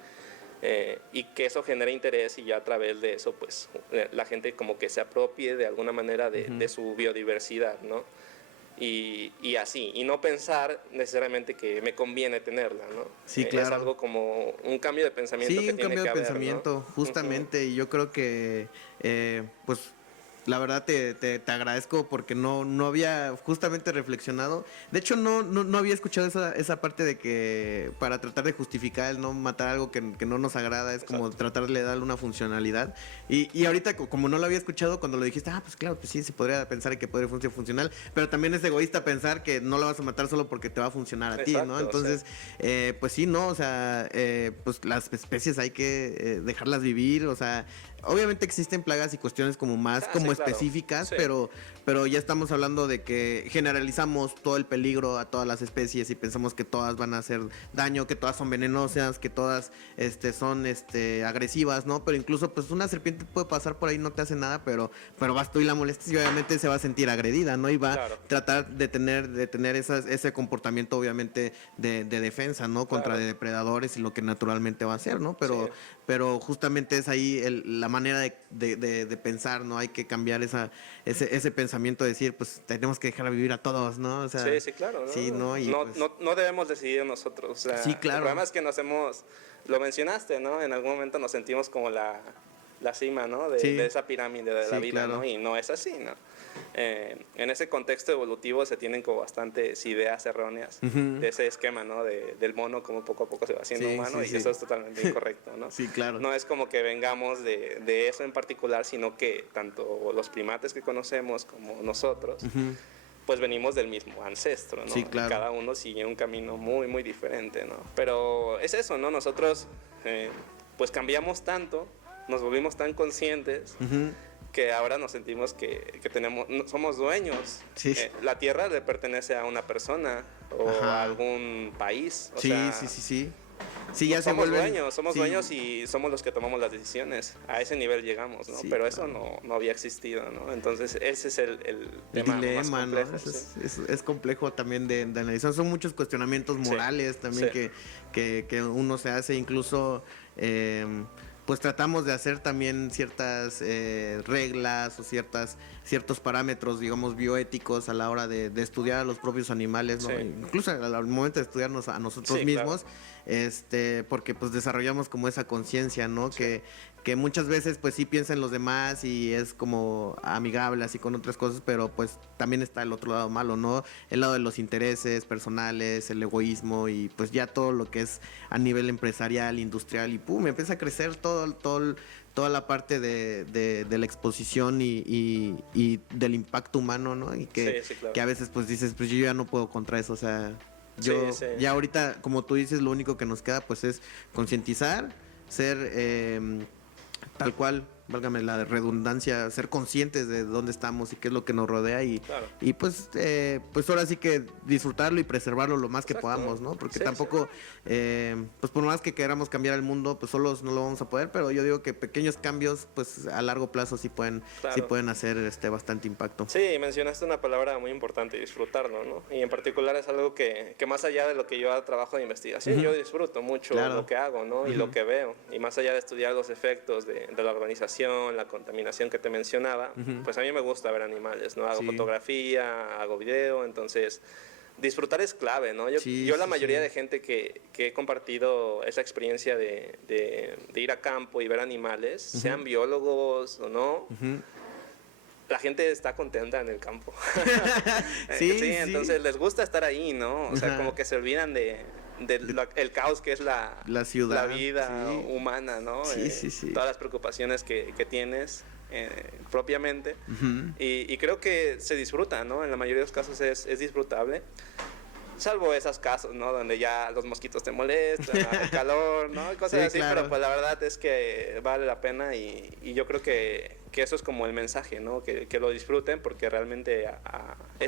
y que eso genera interés, y ya a través de eso, pues, la gente como que se apropie de alguna manera de su biodiversidad, ¿no? Y así, y no pensar necesariamente que me conviene tenerla, ¿no? Sí, claro. Es algo como un cambio de pensamiento, que tiene que haber, ¿no? Sí, un cambio de pensamiento, justamente, y yo creo que, pues, la verdad te agradezco porque no había justamente reflexionado. De hecho, no había escuchado esa parte de que para tratar de justificar el no matar algo que no nos agrada, es como tratar de darle una funcionalidad. Y ahorita, como no lo había escuchado, cuando lo dijiste, pues claro, pues sí, se podría pensar que podría ser funcional, pero también es egoísta pensar que no lo vas a matar solo porque te va a funcionar a ti, ¿no? Entonces, pues sí, ¿no? O sea, pues las especies hay que dejarlas vivir, o sea, obviamente existen plagas y cuestiones como más específicas, claro. pero ya estamos hablando de que generalizamos todo el peligro a todas las especies y pensamos que todas van a hacer daño, que todas son venenosas, que todas son agresivas, ¿no? Pero incluso pues una serpiente puede pasar por ahí, no te hace nada, pero vas tú y la molestas y obviamente se va a sentir agredida, ¿no? Y va a tratar de tener ese comportamiento obviamente de defensa, ¿no? Contra depredadores y lo que naturalmente va a hacer, ¿no? Pero justamente es ahí la manera de pensar, ¿no? Hay que cambiar ese pensamiento de decir, pues tenemos que dejar vivir a todos, ¿no? O sea, sí, claro, ¿no? Sí, ¿no? Y no debemos decidir nosotros. O sea, sí, claro. El problema es que lo mencionaste, ¿no? En algún momento nos sentimos como la cima, ¿no? De esa pirámide de la vida, claro. ¿no? Y no es así, ¿no? En ese contexto evolutivo se tienen como bastantes ideas erróneas de ese esquema, ¿no? Del mono, como poco a poco se va haciendo humano, y eso es totalmente incorrecto, ¿no? Sí, claro. No es como que vengamos de eso en particular, sino que tanto los primates que conocemos como nosotros, pues venimos del mismo ancestro, ¿no? Sí, claro. Y cada uno sigue un camino muy, muy diferente, ¿no? Pero es eso, ¿no? Nosotros, pues cambiamos tanto, nos volvimos tan conscientes, que ahora nos sentimos que somos dueños. Sí. La tierra le pertenece a una persona o a algún país. O sea, sí. Sí, ya somos dueños y somos los que tomamos las decisiones. A ese nivel llegamos, ¿no? Pero eso no había existido, ¿no? Entonces ese es el dilema, más complejo, ¿no? Es complejo también de analizar. Son muchos cuestionamientos morales también que uno se hace, incluso pues tratamos de hacer también ciertas reglas o ciertos parámetros, digamos, bioéticos a la hora de estudiar a los propios animales, ¿no? Incluso al momento de estudiarnos a nosotros mismos, claro. Porque pues desarrollamos como esa conciencia, ¿no? Que muchas veces pues sí piensa en los demás y es como amigable así con otras cosas, pero pues también está el otro lado malo, ¿no? El lado de los intereses personales, el egoísmo y pues ya todo lo que es a nivel empresarial, industrial, y pum, empieza a crecer toda la parte de la exposición y del impacto humano, ¿no? Y claro. Que a veces pues dices, pues yo ya no puedo contra eso, o sea, ya ahorita, como tú dices, lo único que nos queda pues es concientizar, ser tal cual, válgame la redundancia, ser conscientes de dónde estamos y qué es lo que nos rodea y pues ahora sí que disfrutarlo y preservarlo lo más que podamos, ¿no? Porque tampoco, pues por más que queramos cambiar el mundo, pues solos no lo vamos a poder, pero yo digo que pequeños cambios, pues a largo plazo sí pueden hacer bastante impacto. Sí, mencionaste una palabra muy importante, disfrutarlo, ¿no? Y en particular es algo que más allá de lo que yo trabajo de investigación, yo disfruto mucho lo que hago, ¿no? Y lo que veo, y más allá de estudiar los efectos de la organización, la contaminación que te mencionaba, pues a mí me gusta ver animales, ¿no? Hago fotografía, hago video, entonces disfrutar es clave, ¿no? Yo la mayoría de gente que he compartido esa experiencia de ir a campo y ver animales, sean biólogos o no, la gente está contenta en el campo. Entonces les gusta estar ahí, ¿no? O sea, como que se olvidan el caos que es la ciudad, la vida humana, ¿no? Todas las preocupaciones que tienes, propiamente. Y creo que se disfruta, ¿no? En la mayoría de los casos es disfrutable. Salvo esos casos, ¿no? Donde ya los mosquitos te molestan, el calor, ¿no? Cosas así, claro. Pero pues la verdad es que vale la pena y yo creo que eso es como el mensaje, ¿no? Que lo disfruten porque realmente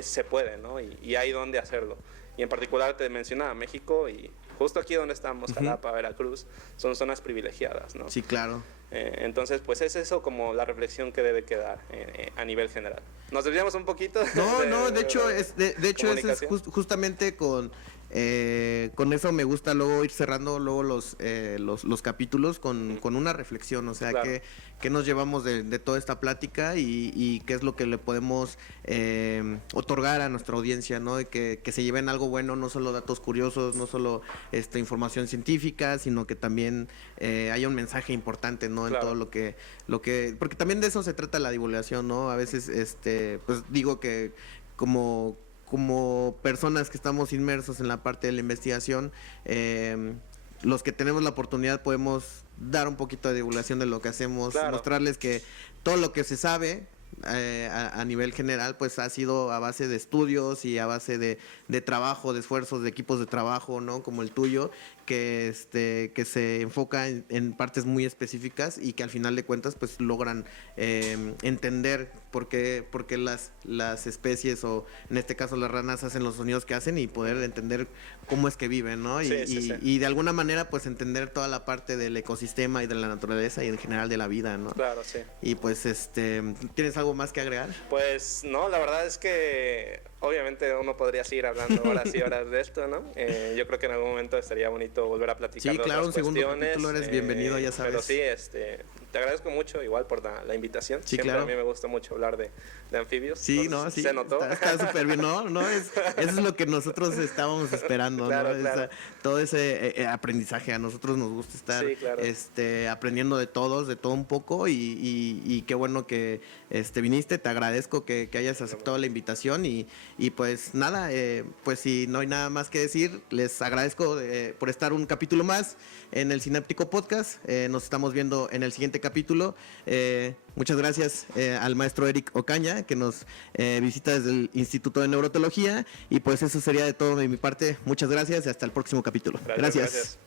se puede, ¿no? Y hay donde hacerlo. Y en particular te mencionaba México y justo aquí donde estamos, Jalapa, Veracruz, son zonas privilegiadas, ¿no? Sí, claro. Entonces, pues es eso como la reflexión que debe quedar a nivel general. Nos desviamos un poquito. No, de hecho es justamente con eso me gusta luego ir cerrando luego los capítulos con una reflexión, o sea, claro. qué nos llevamos de toda esta plática y qué es lo que le podemos otorgar a nuestra audiencia, ¿no? Y que se lleven algo bueno, no solo datos curiosos, no solo información científica, sino que también haya un mensaje importante, ¿no? En claro. Todo lo que porque también de eso se trata la divulgación, ¿no? A veces pues digo que como personas que estamos inmersos en la parte de la investigación, los que tenemos la oportunidad podemos dar un poquito de divulgación de lo que hacemos, claro. Mostrarles que todo lo que se sabe a nivel general pues ha sido a base de estudios y a base de trabajo, de esfuerzos, de equipos de trabajo, ¿no? Como el tuyo, que se enfoca en partes muy específicas y que al final de cuentas pues logran entender por qué las especies o en este caso las ranas hacen los sonidos que hacen y poder entender cómo es que viven, ¿no? Y de alguna manera pues entender toda la parte del ecosistema y de la naturaleza y en general de la vida, ¿no? Claro, sí. Y pues ¿tienes algo más que agregar? Pues no, la verdad es que obviamente uno podría seguir hablando horas y horas de esto, ¿no? Yo creo que en algún momento estaría bonito volver a platicar. Sí, de claro, otras un segundo capítulo eres bienvenido, ya sabes. Pero sí, te agradezco mucho igual por la invitación. Sí, siempre claro. A mí me gusta mucho hablar de anfibios. Sí, sí. Se notó. Está súper bien, eso es lo que nosotros estábamos esperando, claro, ¿no? Claro. Todo ese aprendizaje, a nosotros nos gusta estar claro. Aprendiendo de todos, de todo un poco y qué bueno que viniste, te agradezco que hayas aceptado la invitación y pues nada, pues si no hay nada más que decir, les agradezco por estar un capítulo más en el Sináptico Podcast. Nos estamos viendo en el siguiente capítulo. Muchas gracias al maestro Eric Ocaña, que nos visita desde el Instituto de Neurotología. Y pues eso sería de todo de mi parte. Muchas gracias y hasta el próximo capítulo. Gracias.